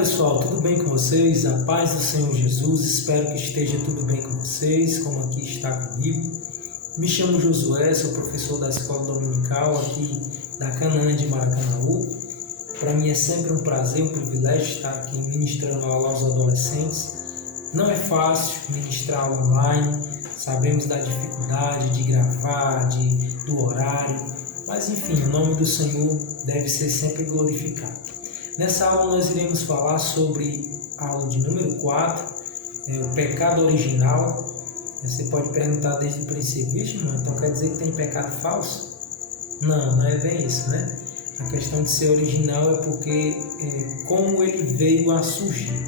Pessoal, tudo bem com vocês? A paz do Senhor Jesus, espero que esteja tudo bem com vocês, como aqui está comigo. Me chamo Josué, sou professor da Escola Dominical aqui da Canaã de Maracanaú. Para mim é sempre um prazer, um privilégio estar aqui ministrando aula aos adolescentes. Não é fácil ministrar online, sabemos da dificuldade de gravar, do horário, mas enfim, o nome do Senhor deve ser sempre glorificado. Nessa aula nós iremos falar sobre a aula de número 4, o pecado original. Você pode perguntar desde o princípio, vixe, mano, então quer dizer que tem pecado falso? Não é bem isso, né? A questão de ser original é porque como ele veio a surgir,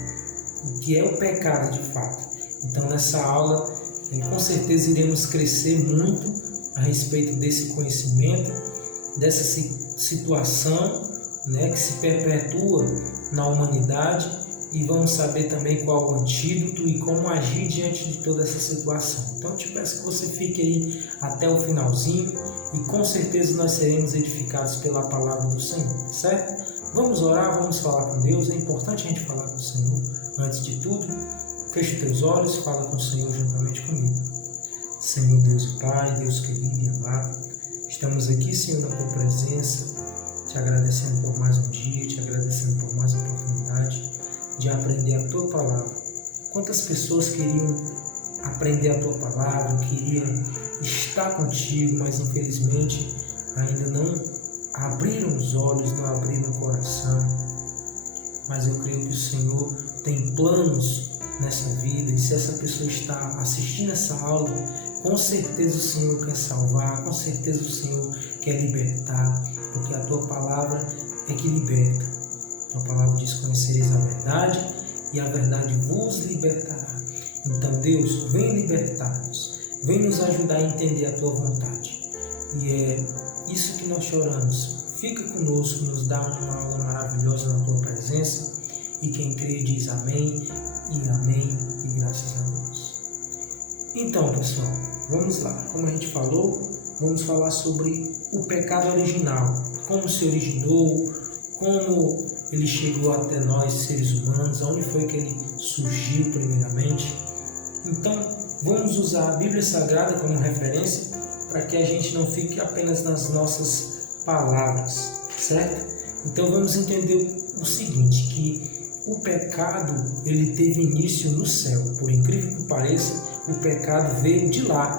o que é o pecado de fato. Então nessa aula com certeza iremos crescer muito a respeito desse conhecimento, dessa situação, que se perpetua na humanidade, e vamos saber também qual é o antídoto e como agir diante de toda essa situação. Então eu te peço que você fique aí até o finalzinho e com certeza nós seremos edificados pela palavra do Senhor, certo? Vamos orar, vamos falar com Deus. É importante a gente falar com o Senhor antes de tudo. Feche os teus olhos, fala com o Senhor juntamente comigo. Senhor Deus Pai, Deus querido e amado, estamos aqui, Senhor, na tua presença, te agradecendo por mais um dia, te agradecendo por mais oportunidade de aprender a Tua Palavra. Quantas pessoas queriam aprender a Tua Palavra, queriam estar contigo, mas infelizmente ainda não abriram os olhos, não abriram o coração. Mas eu creio que o Senhor tem planos nessa vida, e se essa pessoa está assistindo essa aula, com certeza o Senhor quer salvar, com certeza o Senhor quer libertar, porque a Tua Palavra é que liberta. A Tua Palavra diz: conhecereis a verdade e a verdade vos libertará. Então Deus, vem libertar-nos, vem nos ajudar a entender a Tua vontade. E é isso que nós choramos. Fica conosco, nos dá uma aula maravilhosa na Tua presença, e quem crê diz amém e amém e graças a Deus. Então pessoal, vamos lá. Como a gente falou, vamos falar sobre o pecado original, como se originou, como ele chegou até nós, seres humanos, onde foi que ele surgiu primeiramente. Então, vamos usar a Bíblia Sagrada como referência para que a gente não fique apenas nas nossas palavras, certo? Então, vamos entender o seguinte, que o pecado, ele teve início no céu. Por incrível que pareça, o pecado veio de lá,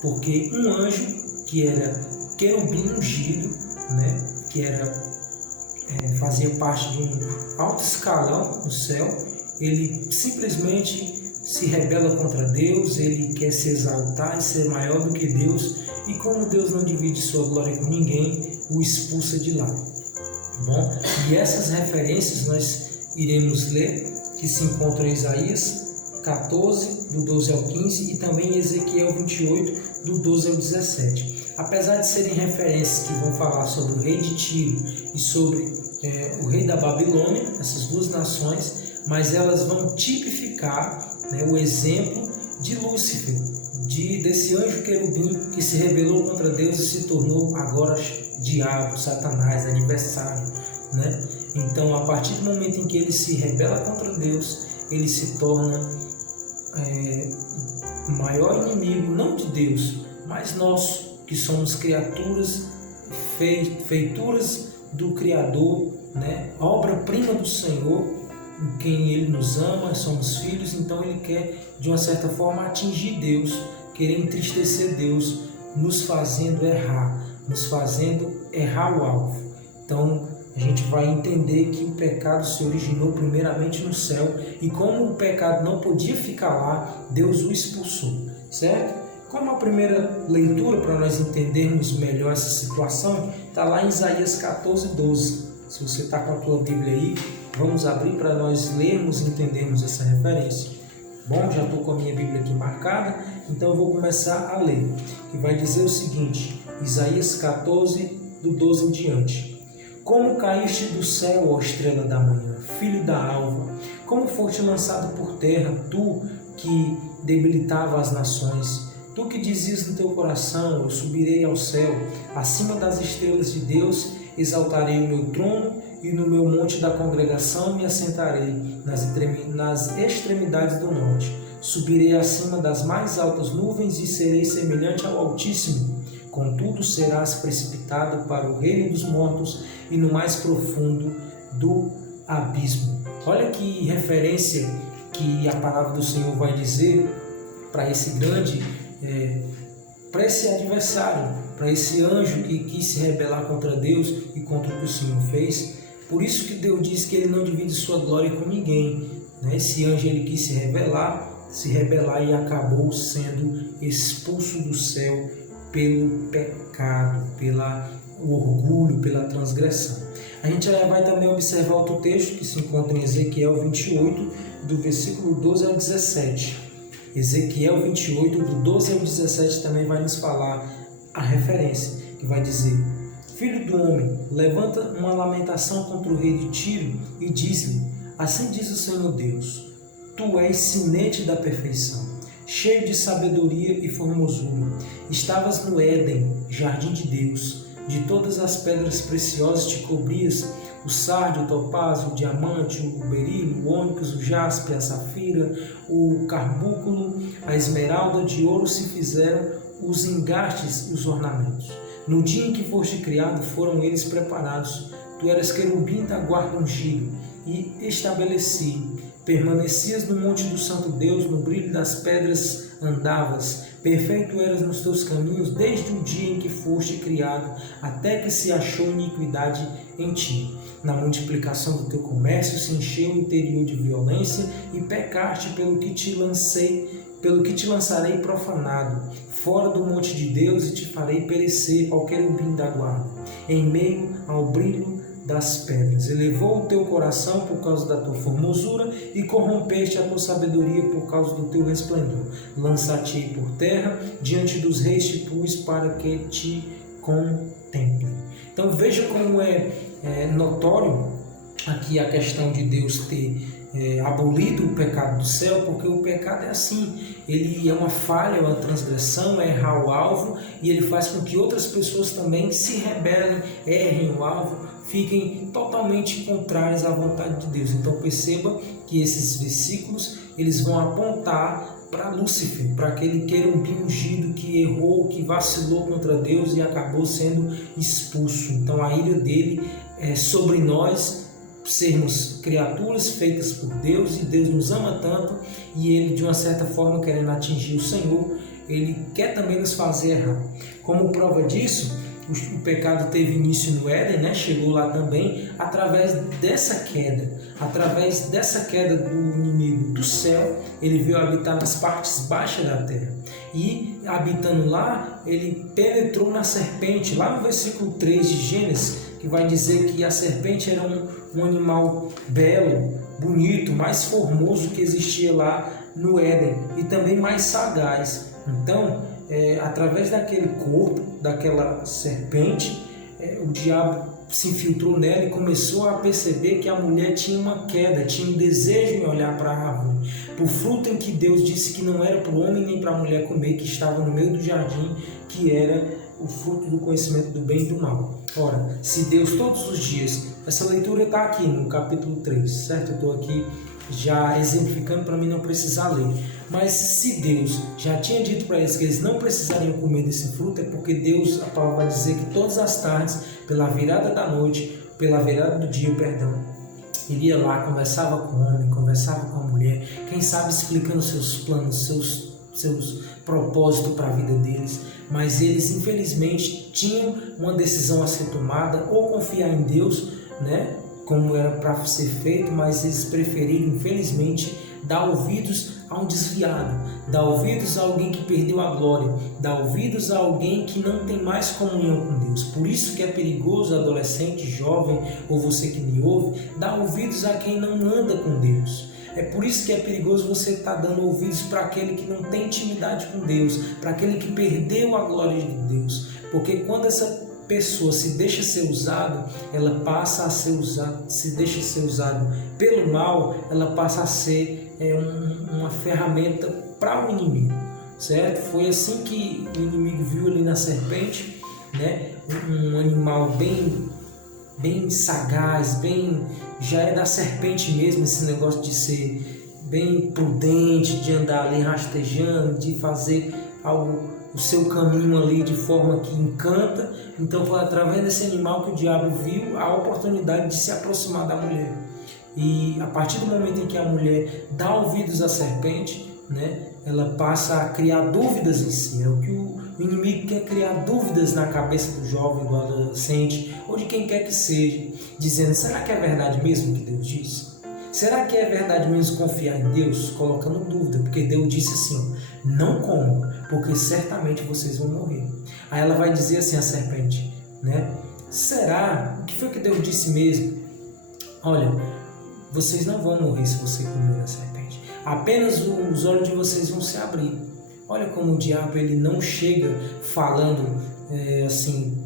porque um anjo que era querubim ungido, que fazia parte de um alto escalão no céu, ele simplesmente se rebela contra Deus, ele quer se exaltar e ser maior do que Deus, e como Deus não divide sua glória com ninguém, o expulsa de lá. Bom, e essas referências nós iremos ler, que se encontram em Isaías 14, do 12 ao 15, e também em Ezequiel 28, do 12 ao 17. Apesar de serem referências que vão falar sobre o rei de Tiro e sobre o rei da Babilônia, essas duas nações, mas elas vão tipificar o exemplo de Lúcifer, desse anjo querubim que se rebelou contra Deus e se tornou agora diabo, Satanás, adversário. Então, a partir do momento em que ele se rebela contra Deus, ele se torna o maior inimigo, não de Deus, mas nosso, que somos criaturas, feituras do Criador, obra-prima do Senhor, em quem Ele nos ama, somos filhos. Então Ele quer, de uma certa forma, atingir Deus, querer entristecer Deus, nos fazendo errar o alvo. Então a gente vai entender que o pecado se originou primeiramente no céu, e como o pecado não podia ficar lá, Deus o expulsou, certo? Como a primeira leitura, para nós entendermos melhor essa situação, está lá em Isaías 14, 12. Se você está com a tua Bíblia aí, vamos abrir para nós lermos e entendermos essa referência. Bom, já estou com a minha Bíblia aqui marcada, então eu vou começar a ler, que vai dizer o seguinte, Isaías 14, do 12 em diante. Como caíste do céu, ó estrela da manhã, filho da alva, como foste lançado por terra, tu que debilitava as nações, tu que dizias no teu coração: eu subirei ao céu, acima das estrelas de Deus, exaltarei o meu trono e no meu monte da congregação me assentarei nas extremidades do norte. Subirei acima das mais altas nuvens e serei semelhante ao Altíssimo. Contudo, serás precipitado para o reino dos mortos e no mais profundo do abismo. Olha que referência que a palavra do Senhor vai dizer para esse grande, para esse adversário, para esse anjo que quis se rebelar contra Deus e contra o que o Senhor fez. Por isso que Deus diz que ele não divide sua glória com ninguém, né? Esse anjo ele quis se rebelar e acabou sendo expulso do céu pelo pecado, pelo orgulho, pela transgressão. A gente vai também observar outro texto que se encontra em Ezequiel 28, do versículo 12 ao 17. Ezequiel 28, do 12 ao 17, também vai nos falar a referência, que vai dizer: Filho do homem, levanta uma lamentação contra o rei de Tiro e diz-lhe: Assim diz o Senhor Deus, tu és sinete da perfeição, cheio de sabedoria e formosura. Estavas no Éden, jardim de Deus. De todas as pedras preciosas te cobrias, o sárdio, o topázio, o diamante, o berilo, o ônix, o jaspe, a safira, o carbúnculo, a esmeralda, de ouro se fizeram os engastes e os ornamentos. No dia em que foste criado, foram eles preparados. Tu eras querubim da guarda ungido, e estabeleci. Permanecias no monte do santo Deus, no brilho das pedras andavas. Perfeito eras nos teus caminhos, desde o dia em que foste criado, até que se achou iniquidade em ti. Na multiplicação do teu comércio se encheu o interior de violência, e pecaste pelo que te lançarei profanado, fora do monte de Deus, e te farei perecer ao querubim da guarda, em meio ao brilho das pedras. Elevou o teu coração por causa da tua formosura, e corrompeste a tua sabedoria por causa do teu resplendor. Lança-te por terra, diante dos reis te pus para que te contemplem. Então veja como é notório aqui a questão de Deus ter abolido o pecado do céu, porque o pecado é assim, ele é uma falha, é uma transgressão, é errar o alvo, e ele faz com que outras pessoas também se rebelem, errem o alvo, fiquem totalmente contrários à vontade de Deus. Então perceba que esses versículos eles vão apontar para Lúcifer, para aquele querubim ungido que errou, que vacilou contra Deus e acabou sendo expulso. Então a ira dele é sobre nós, sermos criaturas feitas por Deus, e Deus nos ama tanto, e ele, de uma certa forma, querendo atingir o Senhor, ele quer também nos fazer errar. Como prova disso, o pecado teve início no Éden, né? Chegou lá também através dessa queda do inimigo do céu. Ele veio habitar nas partes baixas da terra, e habitando lá, ele penetrou na serpente, lá no versículo 3 de Gênesis, que vai dizer que a serpente era um animal belo, bonito, mais formoso que existia lá no Éden, e também mais sagaz. Então, através daquele corpo, daquela serpente, o diabo se infiltrou nela e começou a perceber que a mulher tinha uma queda, tinha um desejo em olhar para a árvore, para o fruto em que Deus disse que não era para o homem nem para a mulher comer, que estava no meio do jardim, que era o fruto do conhecimento do bem e do mal. Ora, se Deus todos os dias, essa leitura está aqui no capítulo 3, certo? Eu estou aqui já exemplificando para mim não precisar ler. Mas se Deus já tinha dito para eles que eles não precisariam comer desse fruto, é porque Deus, a palavra vai dizer que todas as tardes, pela virada da noite, pela virada do dia, ele ia lá, conversava com o homem, conversava com a mulher, quem sabe explicando seus planos, seus propósitos para a vida deles. Mas eles, infelizmente, tinham uma decisão a ser tomada, ou confiar em Deus, né, como era para ser feito, mas eles preferiram, infelizmente, dar ouvidos a um desviado, dar ouvidos a alguém que perdeu a glória, dar ouvidos a alguém que não tem mais comunhão com Deus. Por isso que é perigoso, adolescente, jovem, ou você que me ouve, dar ouvidos a quem não anda com Deus. É por isso que é perigoso você estar dando ouvidos para aquele que não tem intimidade com Deus, para aquele que perdeu a glória de Deus. Porque quando essa pessoa se deixa ser usado, ela passa a ser usada, se deixa ser usado pelo mal, ela passa a ser uma ferramenta para o inimigo, certo? Foi assim que o inimigo viu ali na serpente, né? Um animal bem bem sagaz, bem, já é da serpente mesmo, esse negócio de ser bem prudente, de andar ali rastejando, de fazer o seu caminho ali de forma que encanta. Então foi através desse animal que o diabo viu a oportunidade de se aproximar da mulher. E a partir do momento em que a mulher dá ouvidos à serpente, né, ela passa a criar dúvidas em si. É o que o inimigo quer, criar dúvidas na cabeça do jovem, do adolescente, ou de quem quer que seja, dizendo: será que é verdade mesmo o que Deus disse? Será que é verdade mesmo confiar em Deus? Colocando dúvida, porque Deus disse assim: não comam, porque certamente vocês vão morrer. Aí ela vai dizer assim, a serpente, né? Será? O que foi que Deus disse mesmo? Olha, vocês não vão morrer se você comer a serpente. Apenas os olhos de vocês vão se abrir. Olha como o diabo, ele não chega falando assim.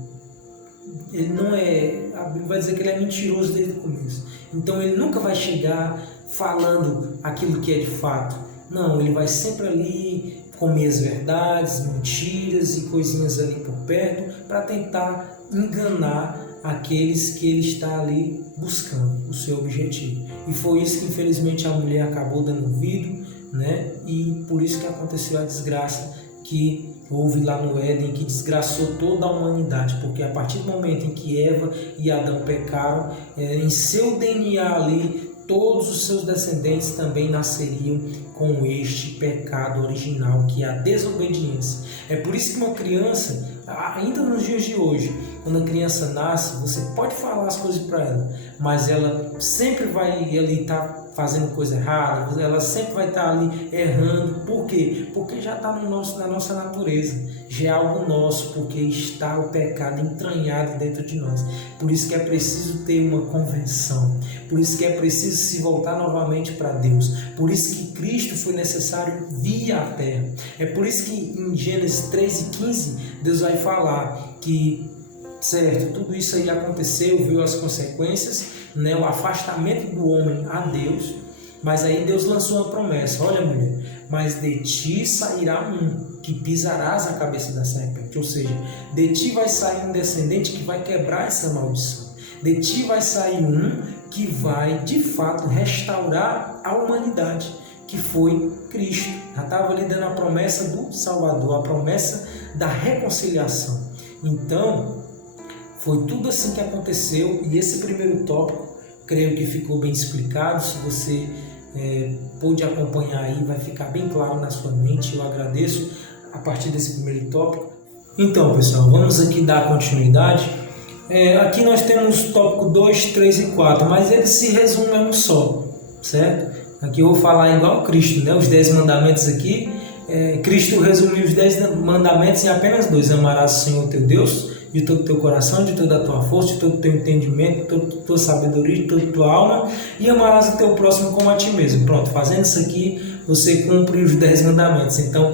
Ele não é, a Bíblia vai dizer que ele é mentiroso desde o começo. Então ele nunca vai chegar falando aquilo que é de fato. Não, ele vai sempre ali comer as verdades, mentiras e coisinhas ali por perto para tentar enganar aqueles que ele está ali buscando, o seu objetivo. E foi isso que infelizmente a mulher acabou dando ouvido, né? E por isso que aconteceu a desgraça que houve lá no Éden, que desgraçou toda a humanidade, porque a partir do momento em que Eva e Adão pecaram, em seu DNA ali, todos os seus descendentes também nasceriam com este pecado original, que é a desobediência. É por isso que uma criança, ainda nos dias de hoje, quando a criança nasce, você pode falar as coisas para ela, mas ela sempre vai ali estar fazendo coisa errada, ela sempre vai estar ali errando. Por quê? Porque já está na nossa natureza, já é algo nosso, porque está o pecado entranhado dentro de nós. Por isso que é preciso ter uma conversão, por isso que é preciso se voltar novamente para Deus, por isso que Cristo foi necessário vir à terra. É por isso que em Gênesis 3:15 Deus vai falar que, certo, tudo isso aí aconteceu, viu as consequências, né, o afastamento do homem a Deus, mas aí Deus lançou uma promessa: olha, mulher, mas de ti sairá um que pisarás a cabeça da serpente. Ou seja, de ti vai sair um descendente que vai quebrar essa maldição, de ti vai sair um que vai de fato restaurar a humanidade, que foi Cristo. Já estava ali dando a promessa do Salvador, a promessa da reconciliação. Então foi tudo assim que aconteceu, e esse primeiro tópico, creio que ficou bem explicado. Se você pôde acompanhar aí, vai ficar bem claro na sua mente. Eu agradeço a partir desse primeiro tópico. Então, pessoal, vamos aqui dar continuidade. Aqui nós temos tópico 2, 3 e 4, mas ele se resume a um só, certo? Aqui eu vou falar igual a Cristo, né? Os 10 mandamentos aqui. Cristo resumiu os 10 mandamentos em apenas 2: amarás o Senhor teu Deus de todo o teu coração, de toda a tua força, de todo o teu entendimento, de toda a tua sabedoria, de toda a tua alma, e amarás o teu próximo como a ti mesmo. Pronto, fazendo isso aqui, você cumpre os 10 mandamentos. Então,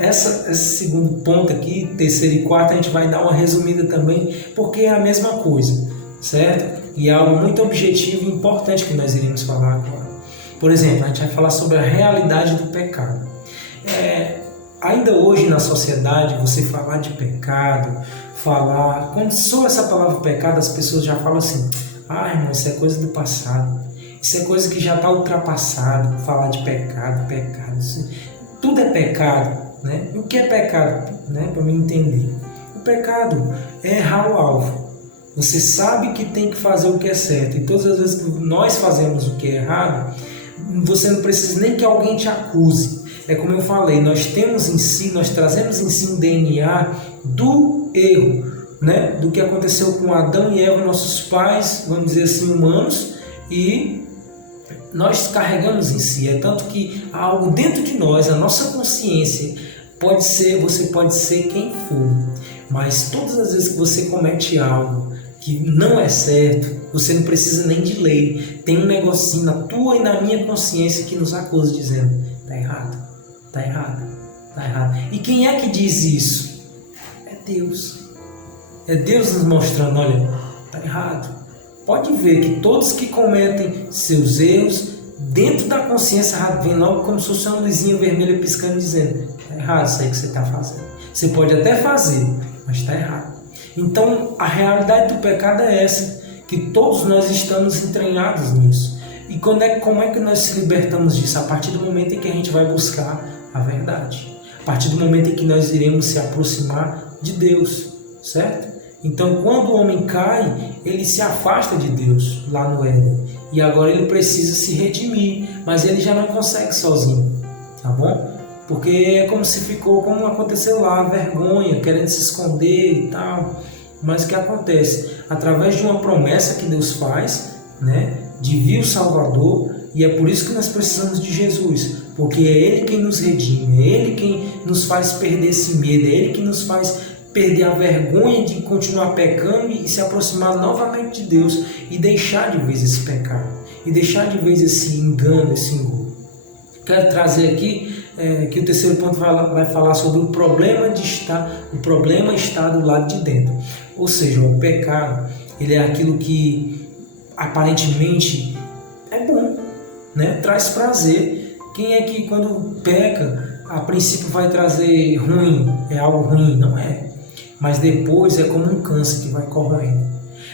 esse segundo ponto aqui, terceiro e quarto, a gente vai dar uma resumida também, porque é a mesma coisa, certo? E é algo muito objetivo e importante que nós iremos falar agora. Por exemplo, a gente vai falar sobre a realidade do pecado. Ainda hoje na sociedade, você falar de pecado, quando soa essa palavra pecado, as pessoas já falam assim: irmão, isso é coisa do passado, isso é coisa que já está ultrapassado. Falar de pecado, tudo é pecado, né? E o que é pecado, né? Para me entender, o pecado é errar o alvo. Você sabe que tem que fazer o que é certo, e todas as vezes que nós fazemos o que é errado, você não precisa nem que alguém te acuse. É como eu falei, nós trazemos em si um DNA do erro, né? Do que aconteceu com Adão e Eva, nossos pais, vamos dizer assim, humanos, e nós carregamos em si. É tanto que há algo dentro de nós, a nossa consciência, você pode ser quem for, mas todas as vezes que você comete algo que não é certo, você não precisa nem de lei. Tem um negocinho na tua e na minha consciência que nos acusa, dizendo: está errado. Está errado, está errado. E quem é que diz isso? É Deus. É Deus nos mostrando: olha, está errado. Pode ver que todos que cometem seus erros, dentro da consciência vem logo como se fosse uma luzinha vermelha piscando, dizendo: está errado isso aí que você está fazendo. Você pode até fazer, mas está errado. Então, a realidade do pecado é essa, que todos nós estamos entranhados nisso. E como é que nós se libertamos disso? A partir do momento em que a gente vai buscar a verdade. A partir do momento em que nós iremos se aproximar de Deus, certo? Então, quando o homem cai, ele se afasta de Deus lá no Éden. E agora ele precisa se redimir, mas ele já não consegue sozinho, tá bom? Porque é como se ficou, como aconteceu lá, vergonha, querendo se esconder e tal. Mas o que acontece? Através de uma promessa que Deus faz, né, de vir o Salvador, e é por isso que nós precisamos de Jesus, porque é Ele quem nos redime, é Ele quem nos faz perder esse medo, é Ele que nos faz perder a vergonha de continuar pecando e se aproximar novamente de Deus e deixar de vez esse pecado, e deixar de vez esse engano, esse engano. Quero trazer aqui que o terceiro ponto vai falar sobre o problema está do lado de dentro. Ou seja, o pecado, ele é aquilo que aparentemente é bom, né? Traz prazer. Quem é que quando peca, a princípio vai trazer ruim, é algo ruim? Não é. Mas depois é como um câncer que vai corroendo.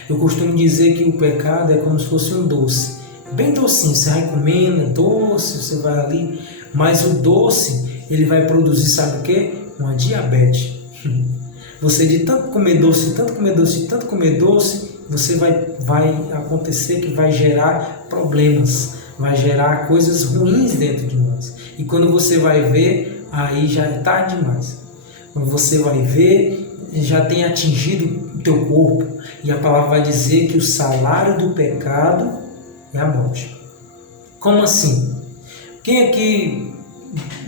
Eu costumo dizer que o pecado é como se fosse um doce. Bem docinho, você vai comendo, é doce, você vai ali, mas o doce, ele vai produzir, sabe o quê? Uma diabetes. Você de tanto comer doce, tanto comer doce, tanto comer doce, você vai acontecer que vai gerar problemas, vai gerar coisas ruins dentro de nós. E quando você vai ver, aí já é tarde demais. Quando você vai ver, já tem atingido o teu corpo. E a palavra vai dizer que o salário do pecado é a morte. Como assim? Quem aqui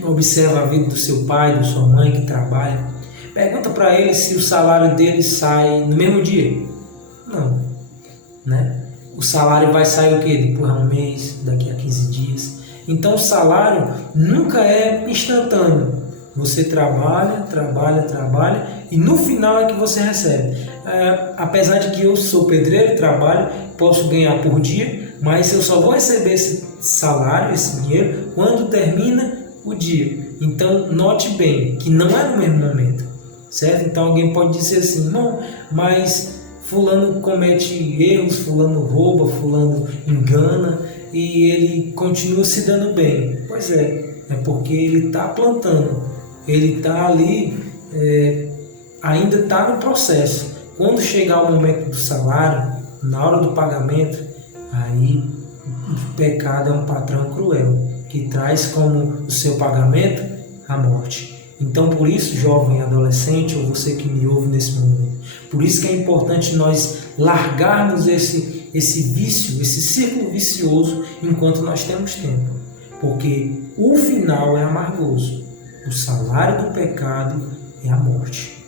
observa a vida do seu pai, da sua mãe que trabalha, pergunta para ele se o salário dele sai no mesmo dia? Não, né? O salário vai sair o quê? Depois de um mês, daqui a 15 dias. Então o salário nunca é instantâneo. Você trabalha e no final é que você recebe. Apesar de que eu sou pedreiro, trabalho, posso ganhar por dia, mas eu só vou receber esse salário, esse dinheiro, quando termina o dia. Então note bem que não é no mesmo momento, certo? Então alguém pode dizer assim, não, mas fulano comete erros, fulano rouba, fulano engana e ele continua se dando bem. Pois é porque ele está plantando. Ele está ali, ainda está no processo. Quando chegar o momento do salário, na hora do pagamento, aí o pecado é um patrão cruel, que traz como o seu pagamento a morte. Então, por isso, jovem, adolescente, ou você que me ouve nesse momento, por isso que é importante nós largarmos esse vício, esse círculo vicioso, enquanto nós temos tempo. Porque o final é amargoso. O salário do pecado é a morte.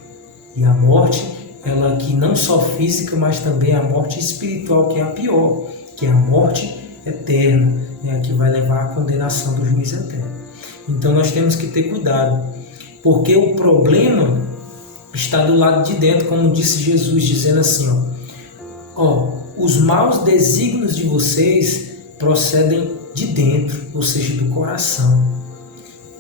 E a morte, ela aqui não só física, mas também a morte espiritual, que é a pior, que é a morte eterna, a que vai levar à condenação do juízo eterno. Então nós temos que ter cuidado, porque o problema está do lado de dentro, como disse Jesus, dizendo assim, os maus desígnios de vocês procedem de dentro, ou seja, do coração.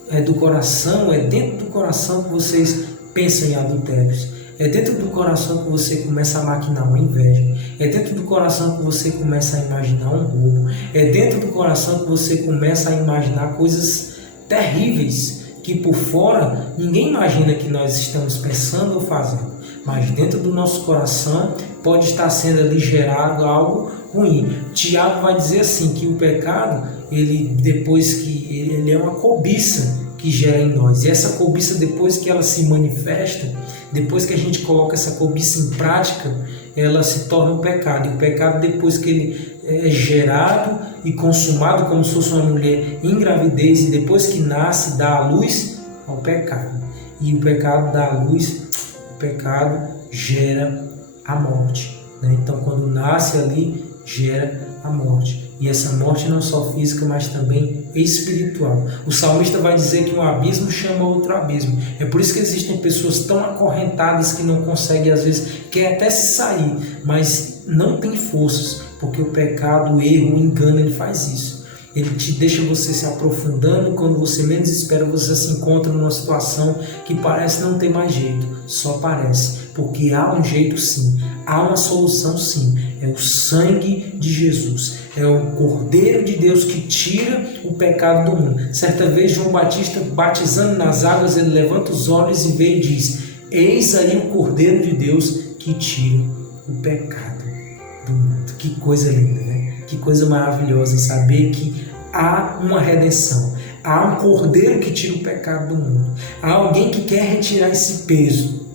É do coração, é dentro do coração que vocês pensam em adultérios. É dentro do coração que você começa a maquinar uma inveja. É dentro do coração que você começa a imaginar um roubo. É dentro do coração que você começa a imaginar coisas terríveis que por fora ninguém imagina que nós estamos pensando ou fazendo. Mas dentro do nosso coração pode estar sendo ali gerado algo ruim. Tiago vai dizer assim, que o pecado, ele é uma cobiça que gera em nós. E essa cobiça, depois que ela se manifesta, depois que a gente coloca essa cobiça em prática, ela se torna um pecado. E o pecado, depois que ele é gerado e consumado, como se fosse uma mulher em gravidez, e depois que nasce, dá à luz ao pecado. E o pecado dá à luz, o pecado gera a morte, né? Então, quando nasce ali, gera a morte. E essa morte não só física, mas também espiritual. O salmista vai dizer que um abismo chama outro abismo. É por isso que existem pessoas tão acorrentadas que não conseguem, às vezes, quer até se sair, mas não tem forças, porque o pecado, o erro, o engano, ele faz isso. Ele te deixa você se aprofundando, e quando você menos espera, você se encontra numa situação que parece não ter mais jeito, só parece. porque há um jeito sim, há uma solução sim, é o sangue de Jesus, é o Cordeiro de Deus que tira o pecado do mundo. Certa vez João Batista, batizando nas águas, ele levanta os olhos e vê e diz: eis aí o Cordeiro de Deus que tira o pecado do mundo. Que coisa linda, né? Que coisa maravilhosa em saber que há uma redenção, há um Cordeiro que tira o pecado do mundo, há alguém que quer retirar esse peso.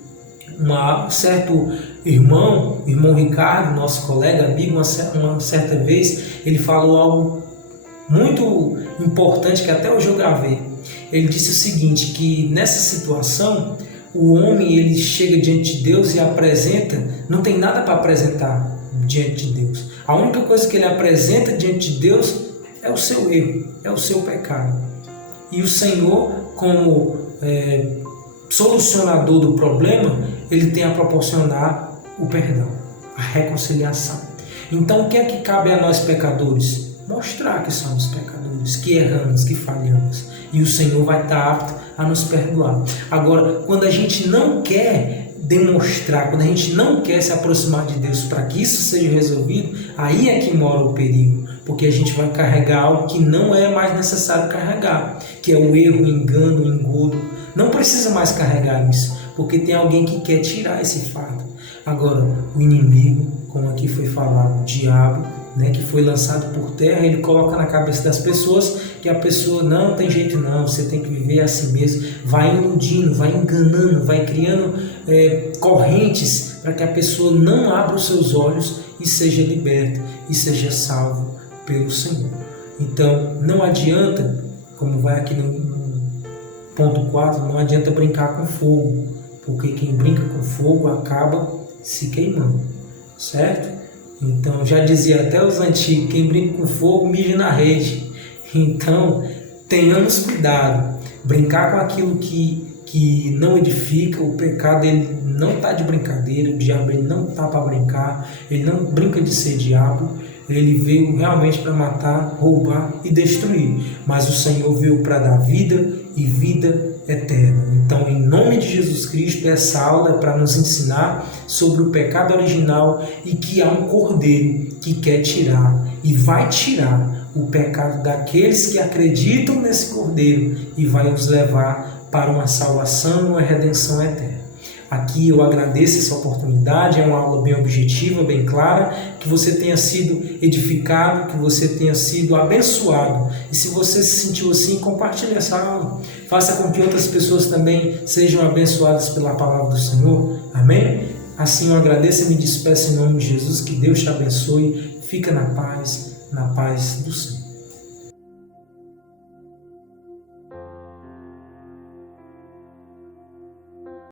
Um certo irmão Ricardo, nosso colega, amigo, uma certa vez, ele falou algo muito importante que até hoje eu gravei. Ele disse o seguinte, que nessa situação, o homem ele chega diante de Deus e apresenta, não tem nada para apresentar diante de Deus. A única coisa que ele apresenta diante de Deus é o seu erro, é o seu pecado. E o Senhor, como solucionador do problema, ele tem a proporcionar o perdão, a reconciliação. Então, o que é que cabe a nós pecadores? Mostrar que somos pecadores, que erramos, que falhamos. E o Senhor vai estar apto a nos perdoar. Agora, quando a gente não quer demonstrar, quando a gente não quer se aproximar de Deus para que isso seja resolvido, aí é que mora o perigo. Porque a gente vai carregar algo que não é mais necessário carregar, que é o erro, o engano, o engodo. Não precisa mais carregar isso, porque tem alguém que quer tirar esse fardo. Agora, o inimigo, como aqui foi falado, o diabo, né, que foi lançado por terra, ele coloca na cabeça das pessoas que a pessoa não tem jeito não, você tem que viver assim mesmo, vai iludindo, vai enganando, vai criando correntes para que a pessoa não abra os seus olhos e seja liberta e seja salvo pelo Senhor. Então, não adianta, como vai aqui no ponto 4, não adianta brincar com fogo, porque quem brinca com fogo acaba se queimando, certo? Então, já dizia até os antigos, quem brinca com fogo mija na rede. Então, tenhamos cuidado, brincar com aquilo que não edifica. O pecado ele não está de brincadeira, o diabo ele não está para brincar, ele não brinca de ser diabo. Ele veio realmente para matar, roubar e destruir. Mas o Senhor veio para dar vida e vida eterna. Então, em nome de Jesus Cristo, essa aula é para nos ensinar sobre o pecado original e que há um Cordeiro que quer tirar e vai tirar o pecado daqueles que acreditam nesse Cordeiro e vai os levar para uma salvação e uma redenção eterna. Aqui eu agradeço essa oportunidade, é uma aula bem objetiva, bem clara, que você tenha sido edificado, que você tenha sido abençoado. E se você se sentiu assim, compartilhe essa aula. Faça com que outras pessoas também sejam abençoadas pela palavra do Senhor. Amém? Assim eu agradeço e me despeço em nome de Jesus. Que Deus te abençoe. Fica na paz do Senhor.